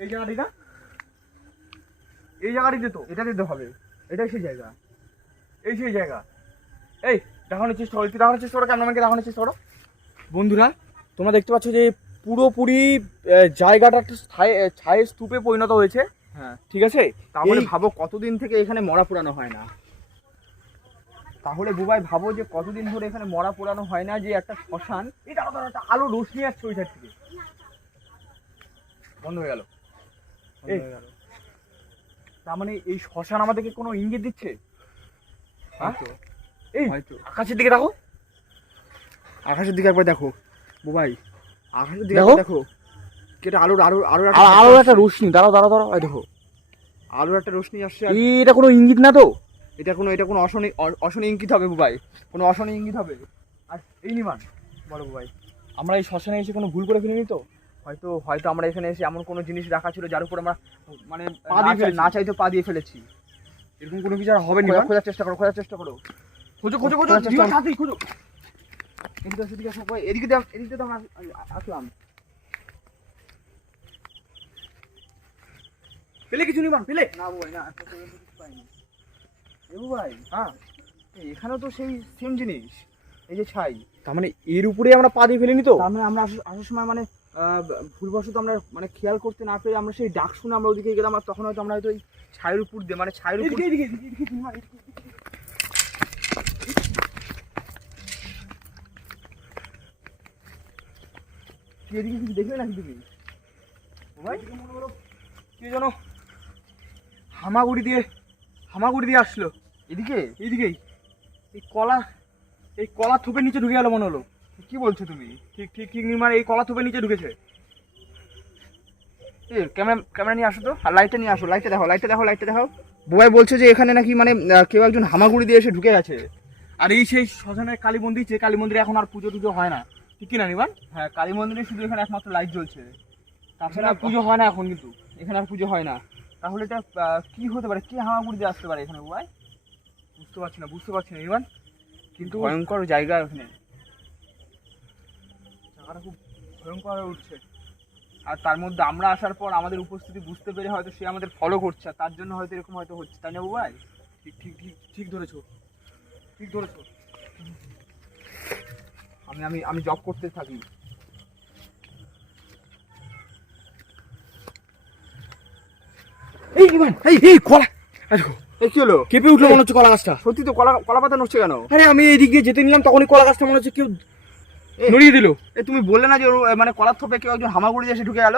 এই জায়গাটি না এই জায়গাটিতে তো এটা দিতে হবে। এটাই সেই জায়গা। এই সেই জায়গা। এই দেখানোর চেষ্টা করো তুই দেখানোর চেষ্টা করো ক্যামেরাম্যানকে দেখানোর চেষ্টা করো। বন্ধুরা তোমরা দেখতে পাচ্ছ যে পুরোপুরি জায়গাটা একটা ছায় ছায়ের স্তূপে পরিণত হয়েছে। হ্যাঁ। ঠিক আছে? তাহলে ভাবো কতদিন থেকে এখানে মরা পোড়ানো হয় না। তাহলে বুবাই ভাবো যে কতদিন ধরে এখানে মরা পোড়ানো হয় না যে একটা শ্মশান। এটা একটা আলো রোশনি আসছে ওইটার থেকে। বন্ধ। হয়ে গেল। তার মানে এই শ্মশান আমাদেরকে কোনো ইঙ্গিত দিচ্ছে? হ্যাঁ? এই আকাশের দিকে দেখো। আকাশের দিকে একবার দেখো। বুবাই আকাশের দিকে দেখো। কেটে আলোর আলো আলোর একটা আর একটা রোশনি দাঁড়াও দাঁড়াও দাঁড়াও। দেখো। আলোর একটা রোশনি আসছে এটা কোনো ইঙ্গিত না তো? এটা কোনো এটা কোনো অশনি অশনি ইঙ্গিত হবে বুবাই। কোনো অশনি ইঙ্গিত হবে। আর এই নিমান বলো বুবাই। আমরা এই শ্মশানে এসে কোনো ভুল করে ফেলিনি তো? হয়তো হয়তো আমরা এখানে এসে এমন কোনো জিনিস রাখা ছিল যার উপর আমরা মানে পা না চাইতে পা দিয়ে ফেলেছি। এরকম কোনো কিছু আর হবে না খোঁজার চেষ্টা করো খোঁজার চেষ্টা করো। খোঁজো খোঁজো খোঁজো। সাথেই খোঁজো। এদিকে আসো, এদিকে এদিকে দাও আমরা আসলাম। পেলে কিছু নিমান পেলে। না বুবাই না এখন পর্যন্ত কিছু পাইনি। এ বুবাই হ্যাঁ এখানেও তো সেই সেম জিনিস এই যে ছাই। তার মানে এর উপরে আমরা পা দিয়ে ফেলিনি তো? তার মানে আমরা আসার সময় মানে ভুলবশত আমরা মানে খেয়াল করতে না পেরে আমরা সেই ডাক শুনে আমরা ওদিকে গেলাম আর তখন হয়তো আমরা হয়তো ওই ছায়ের উপর দিয়ে মানে ছায়ের উপর এদিকে কিছু দেখবে নাকি তুমি কে যেন হামাগুড়ি দিয়ে হামাগুড়ি দিয়ে আসলো। এদিকে? এইদিকেই এই কলা এই কলা থোপের নিচে ঢুকে গেল মনে হলো। কি বলছো তুমি? ঠিক ঠিক ঠিক নির্মাণ এই কলা থোপের নিচে ঢুকেছে। ক্যামেরা ক্যামেরা নিয়ে আসো তো, আর লাইটটা নিয়ে আসো লাইটটা দেখো লাইটটা দেখো লাইটটা দেখো বুবাই বলছে যে এখানে নাকি মানে কেউ একজন হামাগুড়ি দিয়ে এসে ঢুকে গেছে। আর এই সেই শ্মশানের কালী মন্দির, যে কালী মন্দিরে এখন আর পুজো টুজো হয় না। ঠিক কি না নির্মাণ? হ্যাঁ কালী মন্দিরে শুধু এখানে একমাত্র লাইট জ্বলছে। তাছাড়া পুজো হয় না এখন কিন্তু। এখানে আর পুজো হয় না। তাহলে এটা কি হতে পারে? কে হামাগুড়ি দিয়ে আসতে পারে এখানে বুবাই? বুঝতে পারছি না, বুঝতে পারছি না নির্মাণ। কিন্তু ভয়ঙ্কর জায়গা ওখানে জায়গাটা খুব ভয়ঙ্কর হয়ে উঠছে। আর তার মধ্যে আমরা আসার পর আমাদের উপস্থিতি বুঝতে পেরে হয়তো সে আমাদের ফলো করছে আর তার জন্য হয়তো এরকম হয়তো হচ্ছে। তাই না বুবাই ঠিক ঠিক ঠিক ঠিক ধরেছো। ঠিক ধরেছো। আমি আমি আমি জব করতে থাকি। এই নির্মাণ এই এই কলা। এই কি হলো? কেঁপে উঠল মনে হচ্ছে কলা গাছটা। সত্যি তো কলা কলা পাতা নড়ছে কেন? আরে আমি এইদিক দিয়ে যেতে নিলাম তখনই কলা গাছটা মনে হচ্ছে কেউ নড়িয়ে দিল। এ তুমি বললে না যে মানে কলার থোপে কেউ একজন হামাগুড়ি এসে ঢুকে গেল?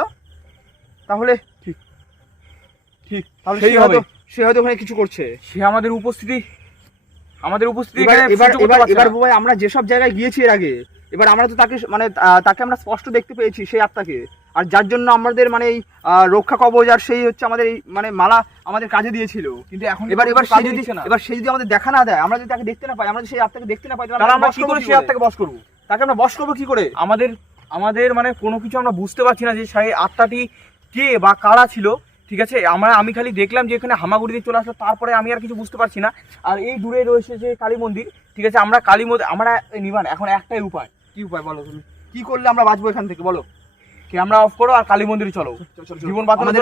তাহলে? ঠিক। ঠিক। তাহলে সেই হবে। সে হয়তো ওখানে কিছু করছে। সে আমাদের উপস্থিতি আমাদের উপস্থিতি এবার এবার না। বুবাই আমরা যেসব জায়গায় গিয়েছি এর আগে এবার আমরা তো তাকে মানে তাকে আমরা স্পষ্ট দেখতে পেয়েছি সেই আত্মাকে। আর যার জন্য আমাদের মানে এই রক্ষা কবচ আর সেই হচ্ছে আমাদের এই মানে মালা আমাদের কাজে দিয়েছিল। কিন্তু এখন এবার এবার সে যদি এবার সে যদি আমাদের দেখা না দেয় আমরা যদি তাকে দেখতে না পাই আমরা যদি সেই আত্মাকে দেখতে না পাই তাহলে আমরা কি করে কি সে আত্মাকে বস করব? তাকে আমরা বশ করব কি করে? আমাদের আমাদের মানে কোনো কিছু আমরা বুঝতে পারছি না যে সেই আত্মাটি কে বা কারা ছিল ঠিক আছে? আমরা আমি খালি দেখলাম যে এখানে হামাগুড়ি দিয়ে চলে আসলো তারপরে আমি আর কিছু বুঝতে পারছি না। আর এই দূরে রয়েছে যে কালী মন্দির ঠিক আছে? আমরা কালী মন্দির আমরা নিবান এখন একটাই উপায়। কি উপায় বলো তুমি? কি করলে আমরা বাঁচবো এখান থেকে বলো? ক্যামেরা অফ করো আর কালী মন্দিরে চলো। জীবন বাঁচানোর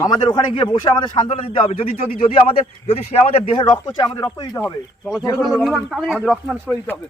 আমাদের ওখানে গিয়ে বসে আমাদের সান্ত্বনা দিতে হবে। যদি যদি যদি আমাদের যদি সে আমাদের দেহের রক্ত চায় আমাদের রক্ত দিতে হবে। চলো আমাদের- আমাদের রক্ত মানুষ দিতে হবে।